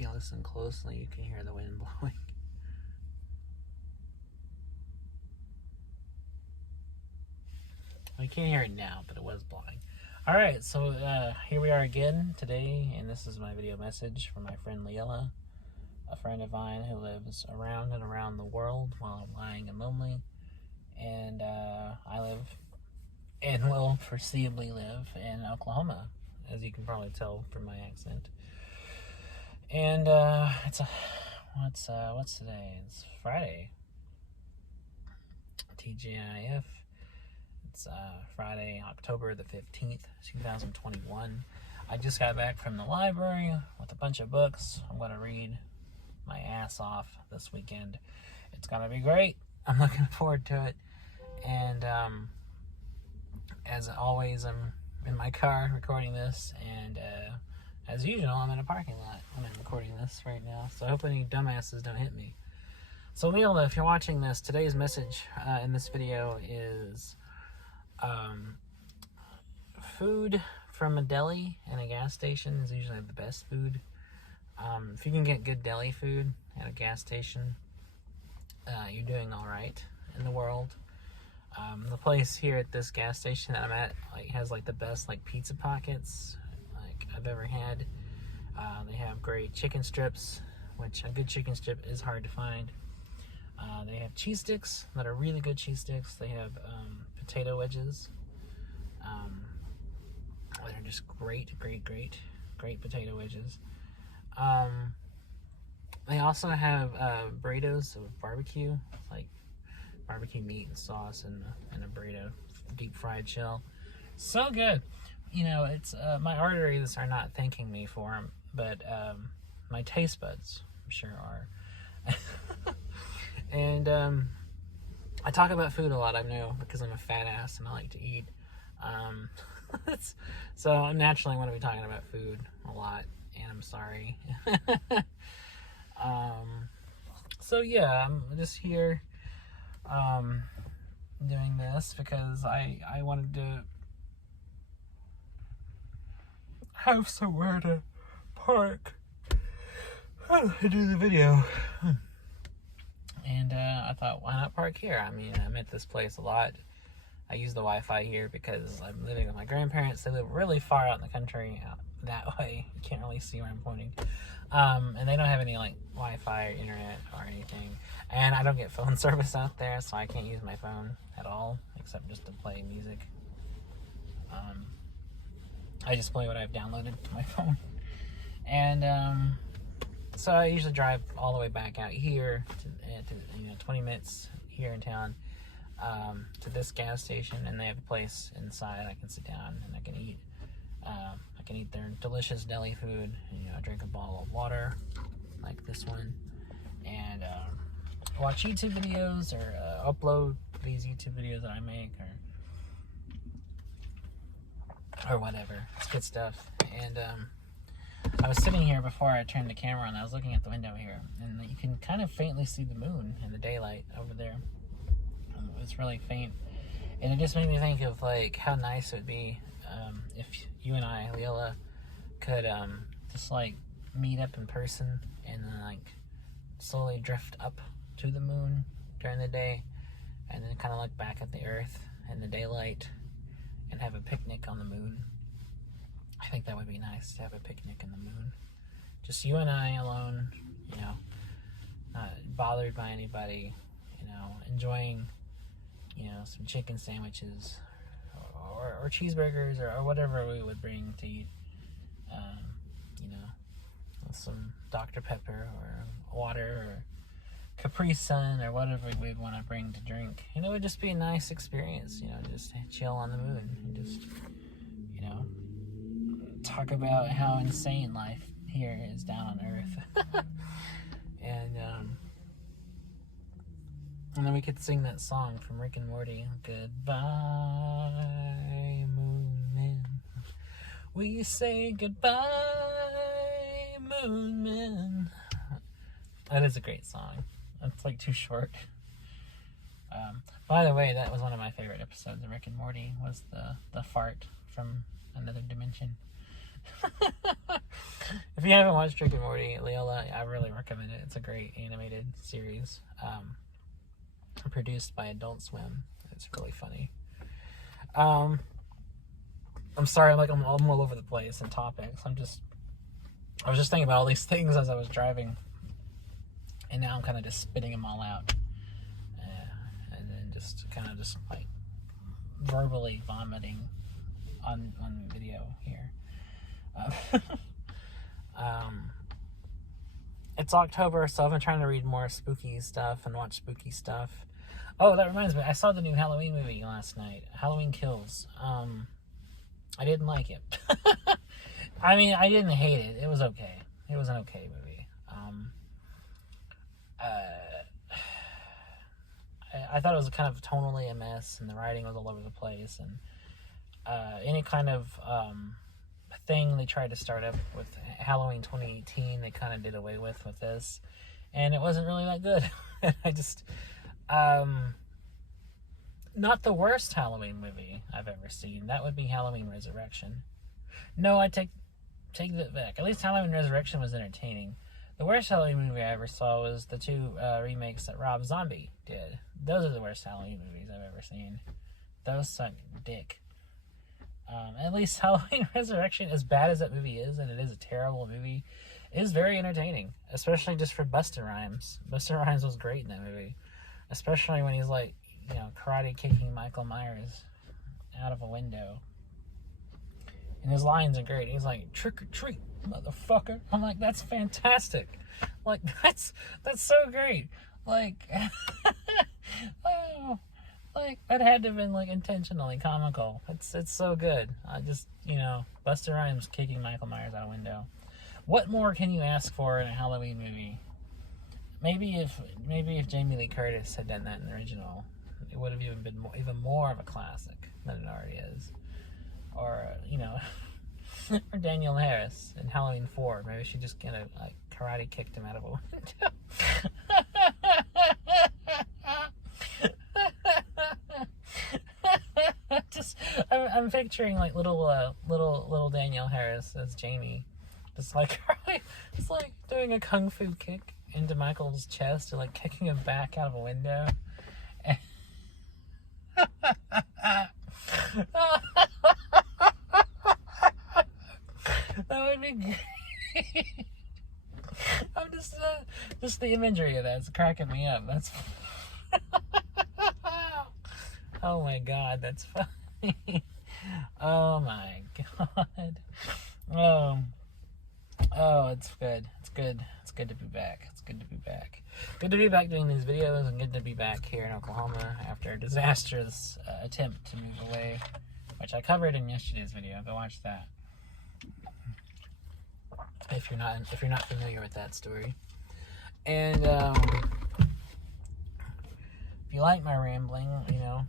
if you listen closely, you can hear the wind blowing. We can't hear it now, but it was blowing. Alright, so here we are again today, and this is my video message from my friend Lilla, a friend of mine who lives around and around the world while I'm lying and lonely. And I live, and will foreseeably live, in Oklahoma, as you can probably tell from my accent. And what's today? It's Friday. TGIF. It's Friday, October the 15th, 2021. I just got back from the library with a bunch of books. I'm going to read my ass off this weekend. It's going to be great. I'm looking forward to it. And as always, I'm in my car recording this, and as usual, I'm in a parking lot when I'm recording this right now, so I hope any dumbasses don't hit me. So Lila, if you're watching this, today's message in this video is food from a deli and a gas station is usually the best food. If you can get good deli food at a gas station, you're doing all right in the world. The place here at this gas station that I'm at has the best pizza pockets I've ever had. They have great chicken strips, which a good chicken strip is hard to find. They have cheese sticks that are really good cheese sticks. They have potato wedges that are just great potato wedges. They also have burritos of barbecue, barbecue meat and sauce and a burrito, deep fried shell. So good. It's my arteries are not thanking me for them, but my taste buds I'm sure are. And I talk about food a lot, I know, because I'm a fat ass and I like to eat. So naturally I'm going to be talking about food a lot, and I'm sorry. So yeah, I'm just here doing this because I wanted to have somewhere to park to do the video. And I thought, why not park here? I mean, I'm at this place a lot. I use the Wi-Fi here because I'm living with my grandparents. They live really far out in the country, out that way. You can't really see where I'm pointing. And they don't have any Wi-Fi or internet or anything. And I don't get phone service out there, so I can't use my phone at all, except just to play music. I just play what I've downloaded to my phone. And so I usually drive all the way back out here to 20 minutes here in town to this gas station, and they have a place inside I can sit down and I can eat. I can eat their delicious deli food, and, drink a bottle of water like this one, and watch YouTube videos or upload these YouTube videos that I make or whatever. It's good stuff. And I was sitting here before I turned the camera on. I was looking at the window here, and you can kind of faintly see the moon in the daylight over there. It's really faint, and it just made me think of how nice it would be if you and I, Lila, could just meet up in person and then slowly drift up to the moon during the day, and then kind of look back at the earth in the daylight and have a picnic on the moon. I think that would be nice to have a picnic in the moon. Just you and I alone, not bothered by anybody, enjoying, some chicken sandwiches or cheeseburgers or whatever we would bring to eat, with some Dr. Pepper or water or Capri Sun or whatever we'd want to bring to drink. And it would just be a nice experience, just chill on the moon and just, talk about how insane life here is down on Earth. And then we could sing that song from Rick and Morty, Goodbye, Moon Man. We say goodbye, Moon Man. That is a great song. It's too short. By the way, that was one of my favorite episodes of Rick and Morty, was the fart from another dimension. If you haven't watched Rick and Morty, Lilla, I really recommend it. It's a great animated series, produced by Adult Swim. It's really funny. I'm sorry, I'm all over the place in topics. I was just thinking about all these things as I was driving, and now I'm kind of just spitting them all out, and then just like verbally vomiting on video here. It's October, so I've been trying to read more spooky stuff and watch spooky stuff. Oh, that reminds me, I saw the new Halloween movie last night, Halloween Kills. I didn't like it. I mean, I didn't hate it. It was okay. It was an okay movie. I thought it was kind of tonally a mess, and the writing was all over the place, and any kind of thing they tried to start up with Halloween 2018, they kind of did away with this, and it wasn't really that good. I just, not the worst Halloween movie I've ever seen. That would be Halloween Resurrection. No, I take that back. At least Halloween Resurrection was entertaining. The worst Halloween movie I ever saw was the two remakes that Rob Zombie did. Those are the worst Halloween movies I've ever seen. Those suck dick. At least Halloween Resurrection, as bad as that movie is, and it is a terrible movie, is very entertaining. Especially just for Busta Rhymes. Busta Rhymes was great in that movie. Especially when he's like, karate kicking Michael Myers out of a window. And his lines are great. He's like, trick or treat, motherfucker. I'm like, that's fantastic. Like, that's so great. Like, oh, like, that had to have been, like, intentionally comical. It's so good. I just, Busta Rhymes kicking Michael Myers out a window. What more can you ask for in a Halloween movie? Maybe if Jamie Lee Curtis had done that in the original, it would have even more of a classic than it already is. Or, or Danielle Harris in Halloween 4. Maybe she just karate kicked him out of a window. I'm picturing like little Danielle Harris as Jamie, just like doing a kung fu kick into Michael's chest, or like kicking him back out of a window. That would be great. I'm just the imagery of that's cracking me up. That's oh my god, that's funny. Oh my god. Oh, it's good. It's good. It's good to be back. It's good to be back. Good to be back doing these videos, and good to be back here in Oklahoma after a disastrous attempt to move away, which I covered in yesterday's video. Go watch that if you're not familiar with that story. And if you like my rambling,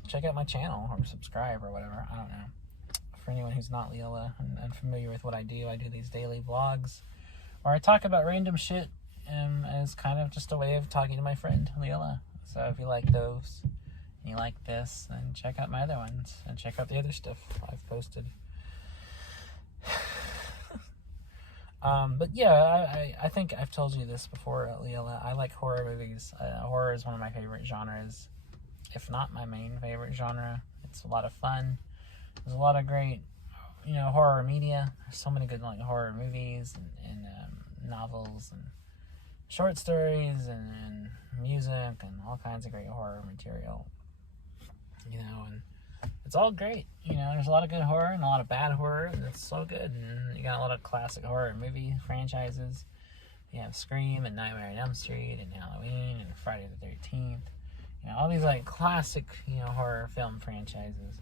check out my channel or subscribe or whatever. I don't know. For anyone who's not Lilla and unfamiliar with what I do these daily vlogs where I talk about random shit as kind of just a way of talking to my friend Lilla. So if you like those and you like this, then check out my other ones and check out the other stuff I've posted. But yeah, I think I've told you this before, Lilla. I like horror movies. Horror is one of my favorite genres, if not my main favorite genre. It's a lot of fun. There's a lot of great, horror media. There's so many good horror movies and novels and short stories and music and all kinds of great horror material. And it's all great. There's a lot of good horror and a lot of bad horror, and it's so good. And you got a lot of classic horror movie franchises. You have Scream and Nightmare on Elm Street and Halloween and Friday the 13th. All these classic, horror film franchises.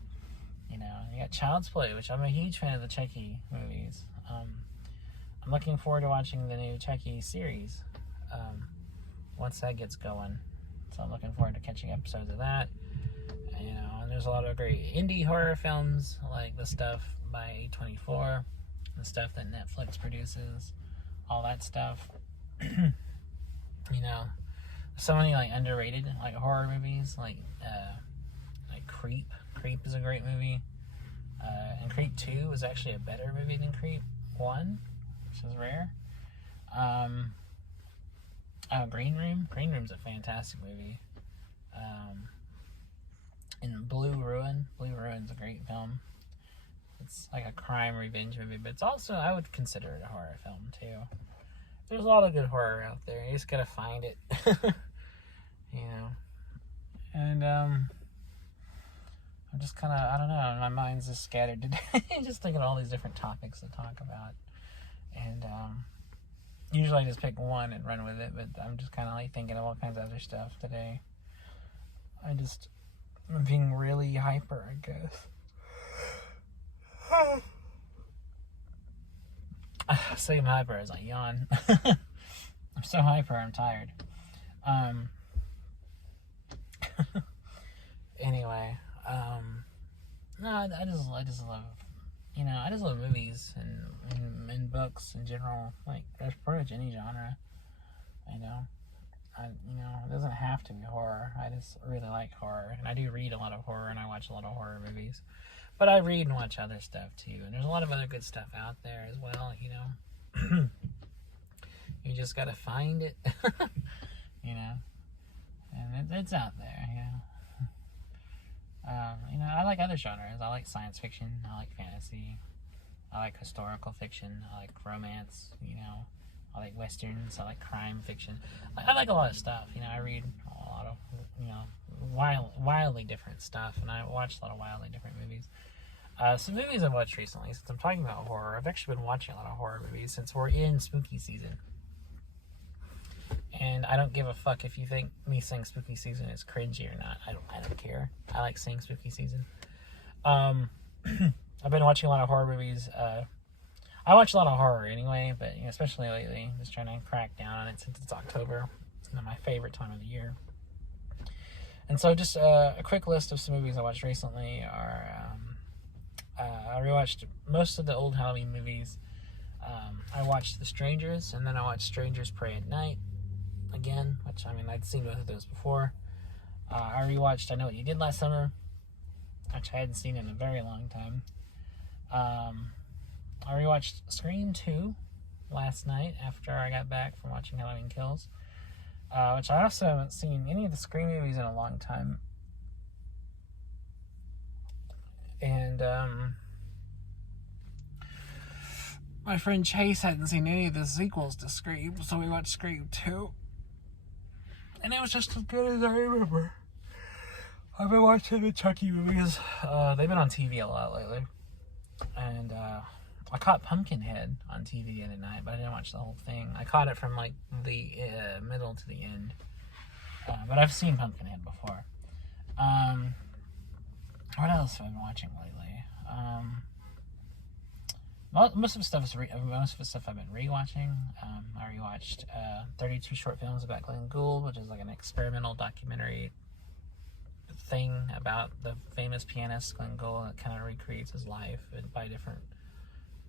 You got Child's Play, which I'm a huge fan of the Chucky movies. I'm looking forward to watching the new Chucky series once that gets going. So I'm looking forward to catching episodes of that. And there's a lot of great indie horror films, like the stuff by A24, the stuff that Netflix produces, all that stuff. So many underrated horror movies, like Creep. Creep is a great movie, and Creep 2 was actually a better movie than Creep 1, which is rare. Green Room. Green Room's a fantastic movie. And Blue Ruin. Blue Ruin's a great film. It's like a crime revenge movie, but it's also, I would consider it a horror film too. There's a lot of good horror out there. You just gotta find it. You know. And I'm just kind of, I don't know, my mind's just scattered today. Just thinking of all these different topics to talk about. And usually I just pick one and run with it, but I'm just kind of like thinking of all kinds of other stuff today. I'm being really hyper, I guess. Saying hyper as I yawn. I'm so hyper, I'm tired. Anyway, no, I just love, I just love movies and books in general. Like, there's pretty much any genre, it doesn't have to be horror. I just really like horror, and I do read a lot of horror, and I watch a lot of horror movies. But I read and watch other stuff too, and there's a lot of other good stuff out there as well, You just gotta find it, and it's out there, I like other genres. I like science fiction, I like fantasy, I like historical fiction, I like romance, I like westerns, I like crime fiction. I like a lot of stuff, I read a lot of, wildly different stuff, and I watch a lot of wildly different movies. Some movies I've watched recently, since I'm talking about horror, I've actually been watching a lot of horror movies since we're in spooky season. And I don't give a fuck if you think me saying spooky season is cringy or not. I don't care. I like saying spooky season. I've been watching a lot of horror movies. I watch a lot of horror anyway, but especially lately, just trying to crack down on it since it's October. It's my favorite time of the year. And so just a quick list of some movies I watched recently are... I rewatched most of the old Halloween movies. I watched The Strangers, and then I watched Strangers Pray at Night again, which, I'd seen both of those before. I rewatched I Know What You Did Last Summer, which I hadn't seen in a very long time. I rewatched Scream 2 last night after I got back from watching Halloween Kills, which I also haven't seen any of the Scream movies in a long time. And my friend Chase hadn't seen any of the sequels to Scream, so we watched Scream 2. And it was just as good as I remember. I've been watching the Chucky movies. They've been on TV a lot lately. And I caught Pumpkinhead on TV the other night, but I didn't watch the whole thing. I caught it from like the middle to the end. But I've seen Pumpkinhead before. What else have I been watching lately? Most of the stuff I've been rewatching. I rewatched 32 short films about Glenn Gould, which is like an experimental documentary thing about the famous pianist Glenn Gould that kind of recreates his life by different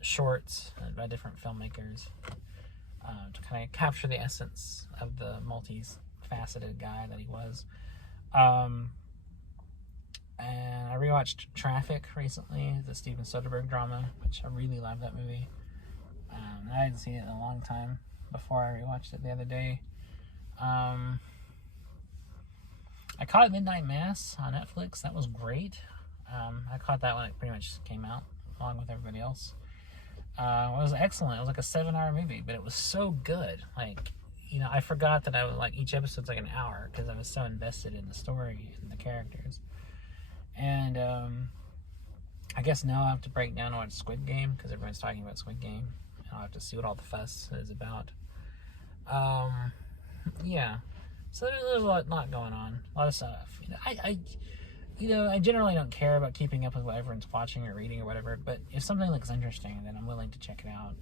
shorts and by different filmmakers to kind of capture the essence of the multi-faceted guy that he was. And I rewatched Traffic recently, the Steven Soderbergh drama, which I really love that movie. I hadn't seen it in a long time before I rewatched it the other day. I caught Midnight Mass on Netflix. That was great. I caught that when it pretty much came out, along with everybody else. It was excellent. It was like a 7-hour movie, but it was so good. Like, I forgot that I was like, each episode's like an hour because I was so invested in the story and the characters. And I guess now I'll have to break down and watch Squid Game because everyone's talking about Squid Game, and I'll have to see what all the fuss is about. Yeah. So there's a lot going on, a lot of stuff. I generally don't care about keeping up with what everyone's watching or reading or whatever, but if something looks interesting, then I'm willing to check it out.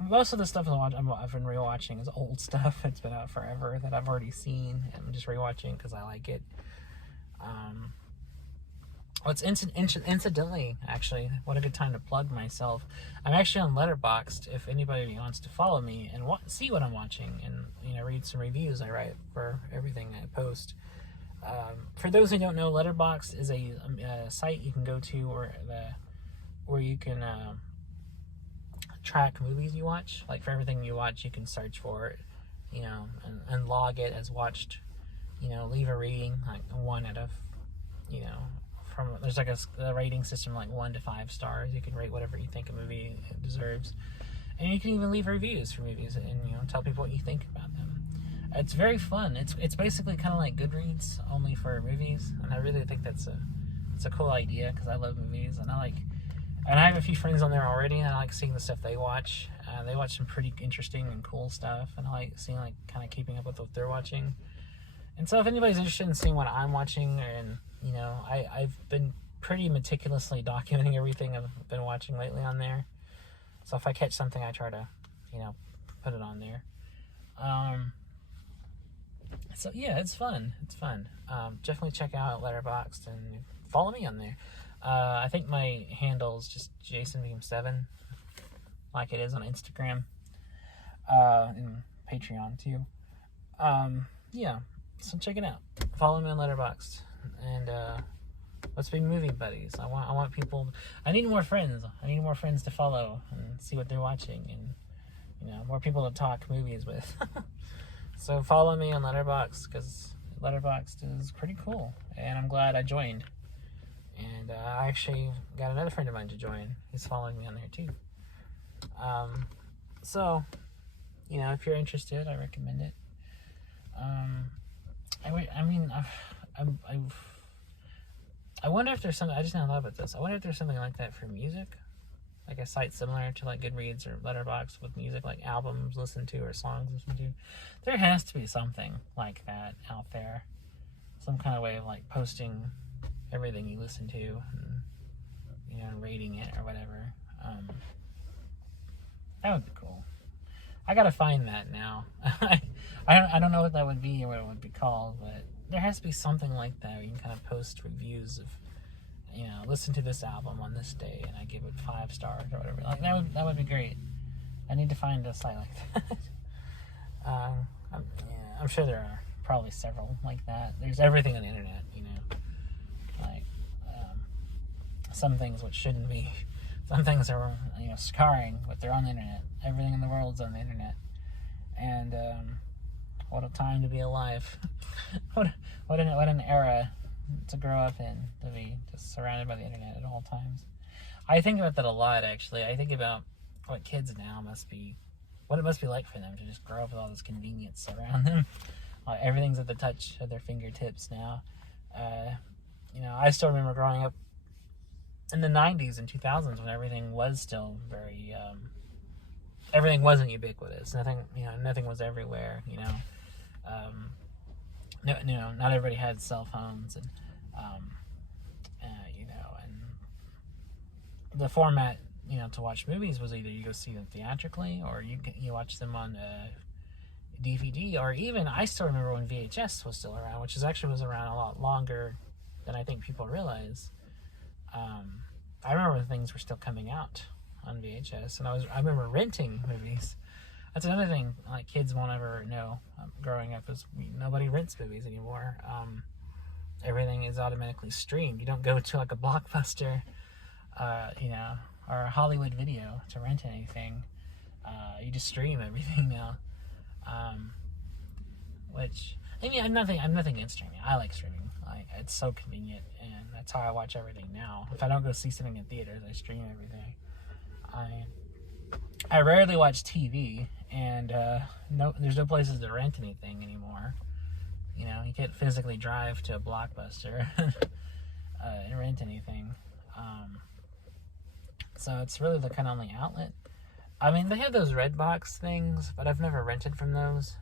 Most of the stuff I've been rewatching is old stuff. It's been out forever that I've already seen, and I'm just rewatching because I like it. It's incidentally, actually, what a good time to plug myself. I'm actually on Letterboxd if anybody wants to follow me and see what I'm watching and read some reviews I write for everything I post. For those who don't know, Letterboxd is a site you can go to where you can track movies you watch. Like for everything you watch, you can search for it, you know, and log it as watched. You know, leave a rating like 1 out of, you know, there's like a rating system like 1 to 5 stars. You can rate whatever you think a movie deserves, and you can even leave reviews for movies and, you know, tell people what you think about them. It's very fun. It's basically kind of like Goodreads, only for movies, and I really think it's a cool idea because I love movies, and I have a few friends on there already, and I like seeing the stuff they watch. They watch some pretty interesting and cool stuff, and I like seeing, like, kind of keeping up with what they're watching. And so if anybody's interested in seeing what I'm watching, and, you know, I've been pretty meticulously documenting everything I've been watching lately on there. So if I catch something, I try to, you know, put it on there. So yeah, it's fun. It's fun. Definitely check out Letterboxd and follow me on there. I think my handle is just JasonBeam7, like it is on Instagram, and Patreon too. Yeah. So check it out. Follow me on Letterboxd, and let's be movie buddies. I want people. I need more friends. I need more friends to follow and see what they're watching, and, you know, more people to talk movies with. So follow me on Letterboxd, because Letterboxd is pretty cool, and I'm glad I joined. And I actually got another friend of mine to join. He's following me on there too. So, you know, if you're interested, I recommend it. I wonder if there's something, I just now thought about this. I wonder if there's something like that for music, like a site similar to like Goodreads or Letterboxd with music, like albums listened to or songs listened to. There has to be something like that out there, some kind of way of like posting everything you listen to, and, you know, rating it or whatever. That would be cool. I gotta find that now. I don't know what that would be or what it would be called, but there has to be something like that where you can kind of post reviews of, you know, listen to this album on this day and I give it 5 stars or whatever. Like that would be great. I need to find a site like that. I'm sure there are probably several like that. There's everything on the internet, you know. Like some things which shouldn't be. Some things are, you know, scarring, but they're on the internet. Everything in the world's on the internet. And what a time to be alive. what an era to grow up in, to be just surrounded by the internet at all times. I think about that a lot, actually. I think about what kids now what it must be like for them to just grow up with all this convenience around them. Everything's at the touch of their fingertips now. You know, I still remember growing up in the 90s and 2000s when everything was still very, everything wasn't ubiquitous. Nothing was everywhere, you know. Not everybody had cell phones, and, you know, and the format, you know, to watch movies was either you go see them theatrically or you watch them on DVD, or even, I still remember when VHS was still around, which was around a lot longer than I think people realize. I remember when things were still coming out on VHS, and I remember renting movies. That's another thing, like, kids won't ever know growing up, is nobody rents movies anymore. Everything is automatically streamed. You don't go to like a Blockbuster, you know, or a Hollywood Video to rent anything. You just stream everything now. Which, I mean, I'm nothing against streaming. I like streaming. Like, it's so convenient, and that's how I watch everything now. If I don't go see something in theaters, I stream everything. I rarely watch TV, and there's no places to rent anything anymore. You know, you can't physically drive to a Blockbuster and rent anything. So it's really the kind of only outlet. I mean, they have those Redbox things, but I've never rented from those.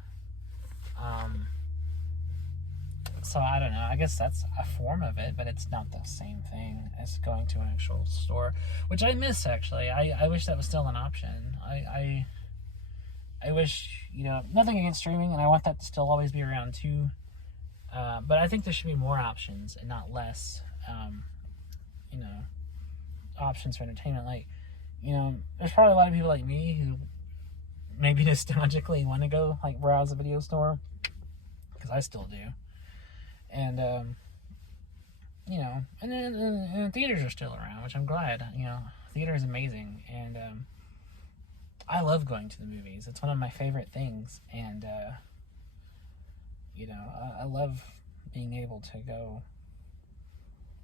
So I don't know. I guess that's a form of it, but it's not the same thing as going to an actual store, which I miss, actually. I wish that was still an option. I wish, you know, nothing against streaming, and I want that to still always be around too. But I think there should be more options and not less, you know, options for entertainment. Like, you know, there's probably a lot of people like me who maybe nostalgically want to go, like, browse a video store, because I still do. And, you know, and theaters are still around, which I'm glad. You know, theater is amazing, and I love going to the movies. It's one of my favorite things, and you know, I love being able to go,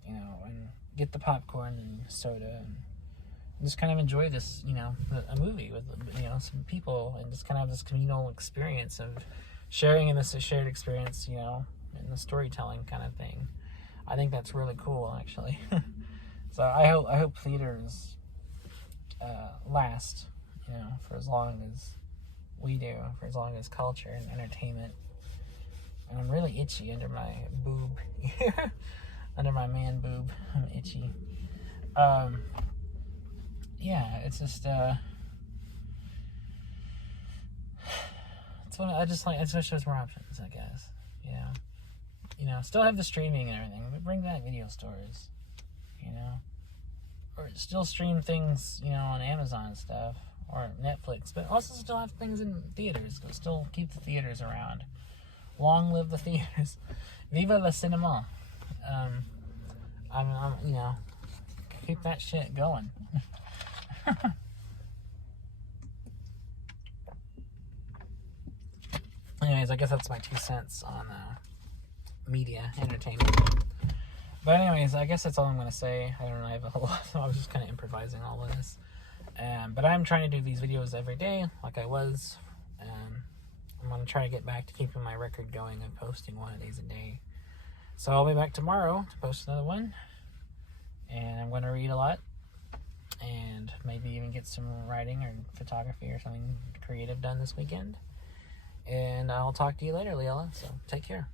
you know, and get the popcorn and soda and just kind of enjoy this, you know, a movie with, you know, some people, and just kind of have this communal experience of sharing in this shared experience, you know, and the storytelling kind of thing. I think that's really cool, actually. So I hope theaters last, you know, for as long as we do, for as long as culture and entertainment. And I'm really itchy under my boob here. Under my man boob. I'm itchy. Yeah, it's just it's one I just like. I just wish there was more options, I guess. Yeah. You know, still have the streaming and everything, but bring back video stores. You know, or still stream things, you know, on Amazon and stuff, or Netflix, but also still have things in theaters. Still keep the theaters around. Long live the theaters. Viva la cinema. I'm you know, keep that shit going. Anyways, I guess that's my 2 cents on media entertainment. But anyways, I guess that's all I'm going to say. I don't know, I have a whole lot, so I was just kind of improvising all of this. But I'm trying to do these videos every day, like I was. I'm going to try to get back to keeping my record going and posting one of these a day. So I'll be back tomorrow to post another one. And I'm going to read a lot. And maybe even get some writing or photography or something creative done this weekend. And I'll talk to you later, Lilla. So take care.